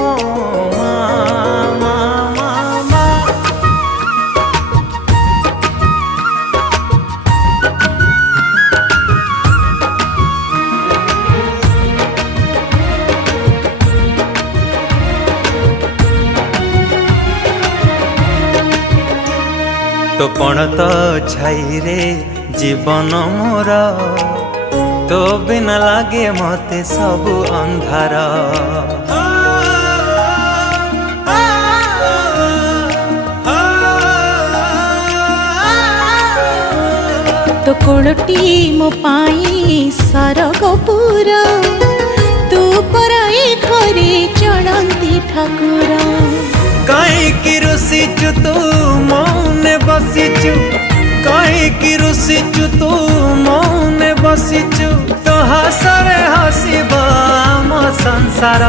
ମୋ ମା ମା ମା ମା। तो पण तो छाई रे जीवन मोर, तो बिना लागे मते सबु अंधार। तो कोणटी मो पाई सरगपुर, तू पराई घरे चलंती ठाकुर। कहीं रुसीचु तू मौने बसीचु, कहीं रुसीचु तू मौने बसीचु, तो हसरे हसीबा आम संसार।